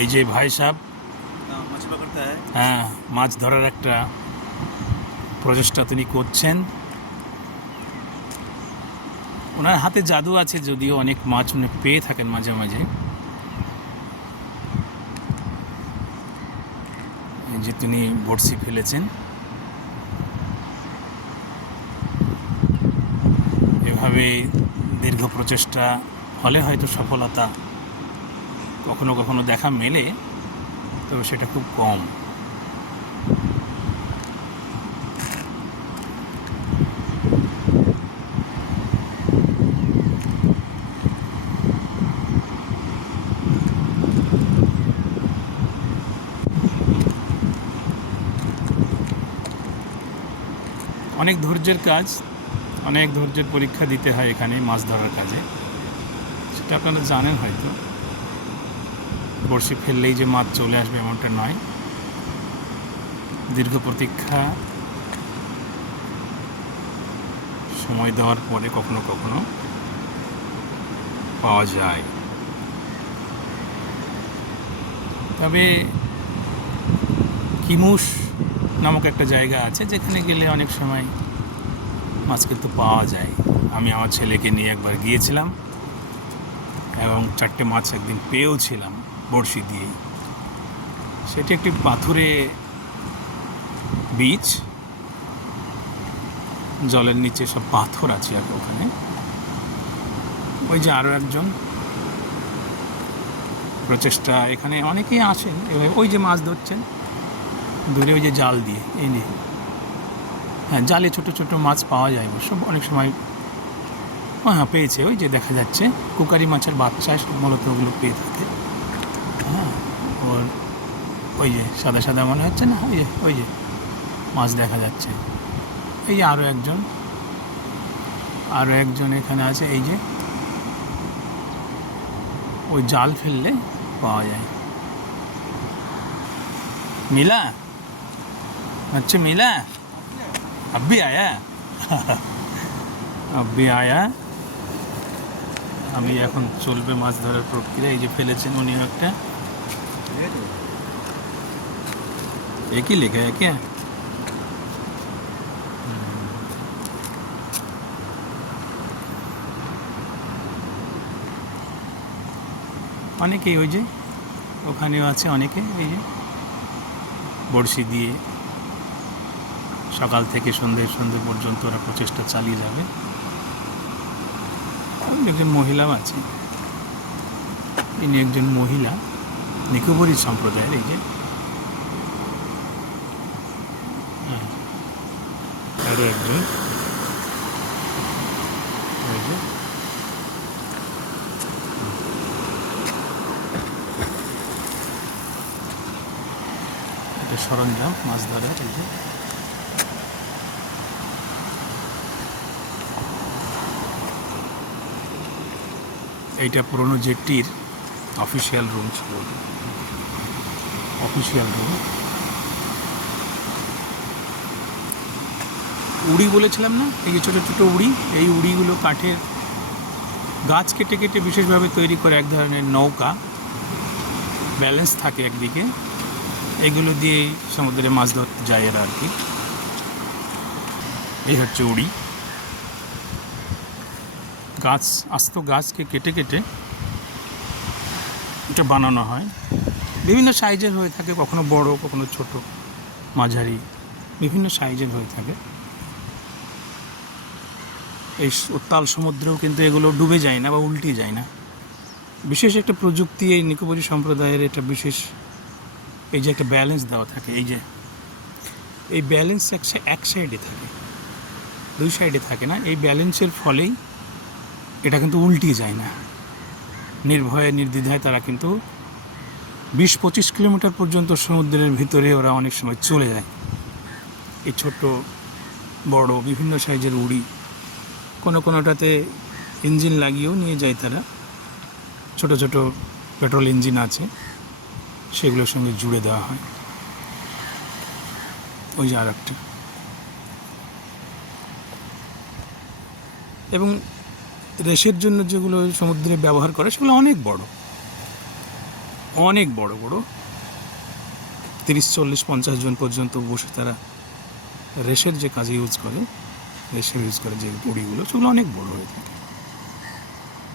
এই যে ভাই সাহেব হ্যাঁ মাছ ধরার একটা প্রচেষ্টা তিনি করছেন। ওনার হাতে জাদু আছে, যদিও অনেক মাছ উনি পেয়ে থাকেন মাঝে মাঝে। এই যে তিনি বড়শি ফেলেছেন, এভাবে দীর্ঘ প্রচেষ্টা ফলে হয়তো সফলতা কখনো কখনো দেখা মেলে, তবে সেটা খুব কম। অনেক ধৈর্যের কাজ, অনেক ধৈর্যের পরীক্ষা দিতে হয় এখানে মাছ ধরার কাজে, সেটা আপনারা জানেন হয়তো। বড়শি ফেললেই যে মাছ চলে আসবে এমনটা নয়, দীর্ঘ প্রতীক্ষা, সময় দেওয়ার পরে কখনো কখনো পাওয়া যায়। তবে কিমুস নামক একটা জায়গা আছে যেখানে গেলে অনেক সময় মাছ কিন্তু পাওয়া যায়। আমি আমার ছেলেকে নিয়ে একবার গিয়েছিলাম এবং 4টে মাছ একদিন পেয়েও ছিলাম বড়শি দিয়েই। সেটি একটি পাথুরে বিচ, জলের নিচে সব পাথর আছে আর ওখানে। ওই যে আরও একজন প্রচেষ্টা, এখানে অনেকেই আসেন এভাবে। ওই যে মাছ ধরছেন দূরে, ওই যে জাল দিয়ে, এই নিয়ে হ্যাঁ জালে ছোট ছোট মাছ পাওয়া যায় অবশ্য অনেক সময়। হ্যাঁ পেয়েছে, ওই যে দেখা যাচ্ছে কুকারি মাছের বাচ্চা মূলত ওগুলো পেয়ে থাকে। হ্যাঁ ওর ওই যে সাদা সাদা মনে হচ্ছে না, ওই যে মাছ দেখা যাচ্ছে। এই যে আরও একজন এখানে আছে। এই যে ওই জাল ফেললে পাওয়া যায়। मिला? अच्छा मिला? अब भी आया? अब भी आया। আমি এখন চলবে মাছ ধরার প্রক্রিয়া। এই যে ফেলেছেন উনি একটা, একই লেখা है क्या? অনেকেই ওই যে ওখানেও আছে অনেকে, এই যে বড়শি দিয়ে সকাল থেকে সন্ধ্যে পর্যন্ত ওরা প্রচেষ্টা চালিয়ে যাবে। একজন মহিলাও আছে, ইনি একজন মহিলা নিকোবরী সম্প্রদায়ের। এই যে আরও একজন, ওই যে এটা সরঞ্জাম মাছ ধরার। এই যে এইটা পুরনো জেটির অফিসিয়াল রুম ছিল, অফিসিয়াল রুম। উড়ি বলেছিলাম না, এই যে ছোটো ছোটো উড়ি, এই উড়িগুলো কাঠের গাছ কেটে কেটে বিশেষভাবে তৈরি করে এক ধরনের নৌকা, ব্যালেন্স থাকে একদিকে। এগুলো দিয়েই সমুদ্রে মাছ ধরতে যায় এরা আর কি। এই হচ্ছে উড়ি। গাছ, আস্ত গাছকে কেটে কেটে এটা বানানো হয়। বিভিন্ন সাইজের হয়ে থাকে, কখনো বড় কখনো ছোট মাঝারি, বিভিন্ন সাইজের হয়ে থাকে। এই উত্তাল সমুদ্রেও কিন্তু এগুলো ডুবে যায় না বা উল্টে যায় না। বিশেষ একটা প্রযুক্তি এই নিকোবরী সম্প্রদায়ের, এটা বিশেষ। এই যে একটা ব্যালেন্স দেওয়া থাকে, এই যে এই ব্যালেন্স এক সাইডে থাকে, দুই সাইডে থাকে না। এই ব্যালেন্সের ফলেই এটা কিন্তু উল্টে যায় না। নির্ভয়ে নির্দ্বিধায় তারা কিন্তু 20-25 কিলোমিটার পর্যন্ত সমুদ্রের ভিতরে ওরা অনেক সময় চলে যায়। এই ছোট বড় বিভিন্ন সাইজের উড়ি, কোনোটাতে ইঞ্জিন লাগিয়েও নিয়ে যায় তারা। ছোট ছোট পেট্রোল ইঞ্জিন আছে, সেগুলোর সঙ্গে জুড়ে দেওয়া হয়। ওই যে আর একটা। এবং রেসের জন্য যেগুলো সমুদ্রে ব্যবহার করে সেগুলো অনেক বড়, অনেক বড় বড়, 30, 40, 50 জন পর্যন্ত বসে তারা রেশের যে কাজে ইউজ করে, রেশের ইউজ করে যে বড়িগুলো, সেগুলো অনেক বড় হয়ে থাকে।